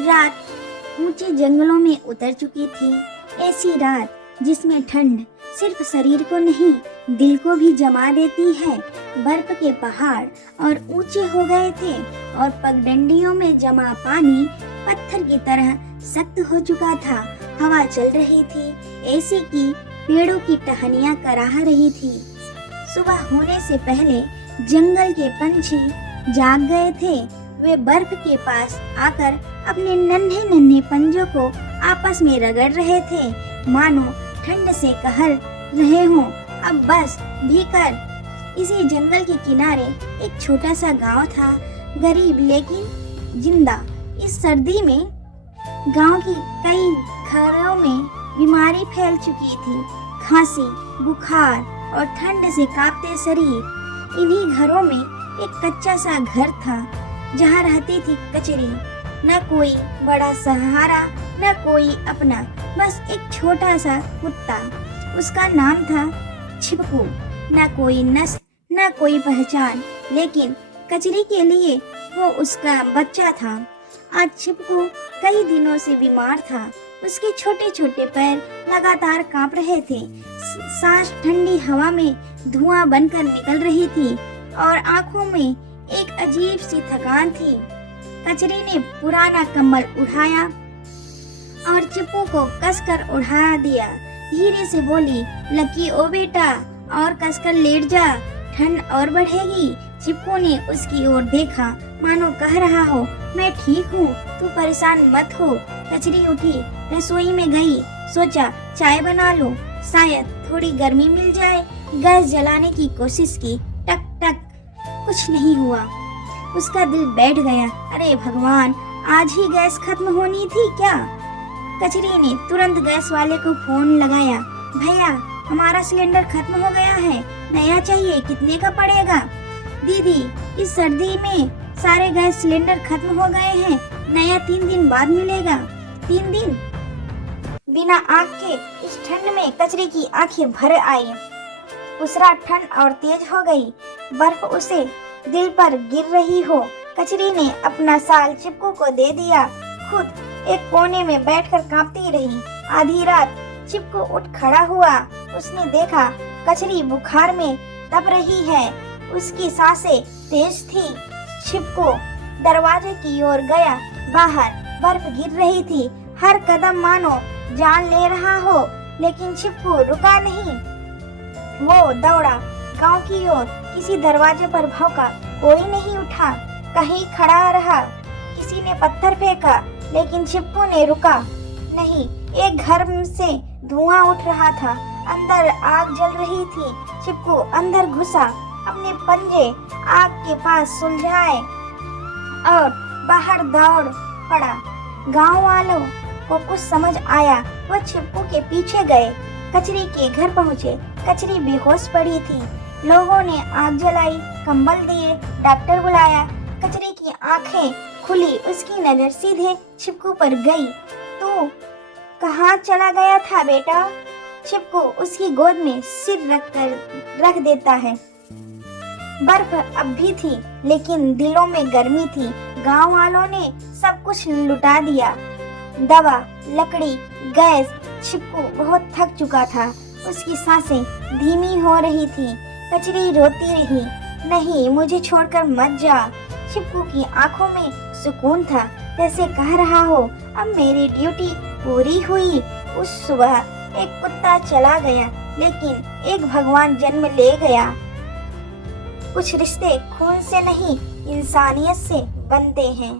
रात ऊंचे जंगलों में उतर चुकी थी। ऐसी रात जिसमें ठंड सिर्फ शरीर को नहीं दिल को भी जमा देती है। बर्फ के पहाड़ और ऊंचे हो गए थे और पगडंडियों में जमा पानी पत्थर की तरह सख्त हो चुका था। हवा चल रही थी, ऐसी की पेड़ों की टहनियां कराह रही थी। सुबह होने से पहले जंगल के पंछी जाग गए थे। वे बर्फ के पास आकर अपने नन्हे नन्हे पंजों को आपस में रगड़ रहे थे, मानो ठंड से कहर रहे हों, अब बस भीतर। इसी जंगल के किनारे एक छोटा सा गांव था, गरीब लेकिन जिंदा। इस सर्दी में गांव की कई घरों में बीमारी फैल चुकी थी, खांसी, बुखार और ठंड से कांपते शरीर। इन्हीं घरों में एक कच्चा सा घर था जहाँ रहती थी कचरी। न कोई बड़ा सहारा, न कोई अपना, बस एक छोटा सा कुत्ता। उसका नाम था छिपकू। न कोई नस्ल, न कोई पहचान, लेकिन कचरी के लिए वो उसका बच्चा था। आज छिपकू कई दिनों से बीमार था। उसके छोटे छोटे पैर लगातार कांप रहे थे, सांस ठंडी हवा में धुआं बनकर निकल रही थी और आंखों में एक अजीब सी थकान थी। कचरी ने पुराना कंबल उठाया और चिप्पू को कसकर उड़ा दिया। धीरे से बोली, लकी ओ बेटा, और कसकर लेट जा, ठंड और बढ़ेगी। चिप्पू ने उसकी ओर देखा, मानो कह रहा हो, मैं ठीक हूँ, तू परेशान मत हो। कचरी उठी, रसोई में गई, सोचा चाय बना लो, शायद थोड़ी गर्मी मिल जाए। गैस जलाने की कोशिश की, टक टक, कुछ नहीं हुआ। उसका दिल बैठ गया, अरे भगवान, आज ही गैस खत्म होनी थी क्या? कचरी ने तुरंत गैस वाले को फोन लगाया, भैया हमारा सिलेंडर खत्म हो गया है, नया चाहिए, कितने का पड़ेगा? दीदी, इस सर्दी में सारे गैस सिलेंडर खत्म हो गए हैं, नया 3 दिन बाद मिलेगा। 3 दिन? बिना आग के इस ठंड में कचरी की आंखें भर आई। उसरा ठंड और तेज हो गई, बर्फ उसे दिल पर गिर रही हो। कचरी ने अपना साल चिप्पू को दे दिया, खुद एक कोने में बैठकर कांपती रही। आधी रात चिप्पू उठ खड़ा हुआ। उसने देखा कचरी बुखार में तप रही है, उसकी सांसें तेज थी। चिप्पू दरवाजे की ओर गया, बाहर बर्फ गिर रही थी, हर कदम मानो जान ले रहा हो, लेकिन चिप्पू रुका नहीं। वो दौड़ा गांव की ओर, किसी दरवाजे पर भौंका, कोई नहीं उठा। कहीं खड़ा रहा, किसी ने पत्थर फेंका, लेकिन चिप्पू ने रुका नहीं। एक घर से धुआं उठ रहा था, अंदर आग जल रही थी। चिप्पू अंदर घुसा, अपने पंजे आग के पास सुलझाए और बाहर दौड़ पड़ा। गांव वालों को कुछ समझ आया, वो चिप्पू के पीछे गए, कचरी के घर पहुंचे। कचरी बेहोश पड़ी थी। लोगों ने आग जलाई, कंबल दिए, डॉक्टर बुलाया। कचरी की आंखें खुली, उसकी नजर सीधे चिप्पू पर गई। तू कहाँ चला गया था बेटा? चिप्पू उसकी गोद में सिर रख देता है। बर्फ अब भी थी, लेकिन दिलों में गर्मी थी। गांव वालों ने सब कुछ लुटा दिया, दवा, लकड़ी, गैस। चिप्पू बहुत थक चुका था, उसकी सांसें धीमी हो रही थी। कचरी रोती रही, नहीं, मुझे छोड़कर मत जा। चिप्पू की आंखों में सुकून था, जैसे कह रहा हो, अब मेरी ड्यूटी पूरी हुई। उस सुबह एक कुत्ता चला गया, लेकिन एक भगवान जन्म ले गया। कुछ रिश्ते खून से नहीं, इंसानियत से बनते हैं।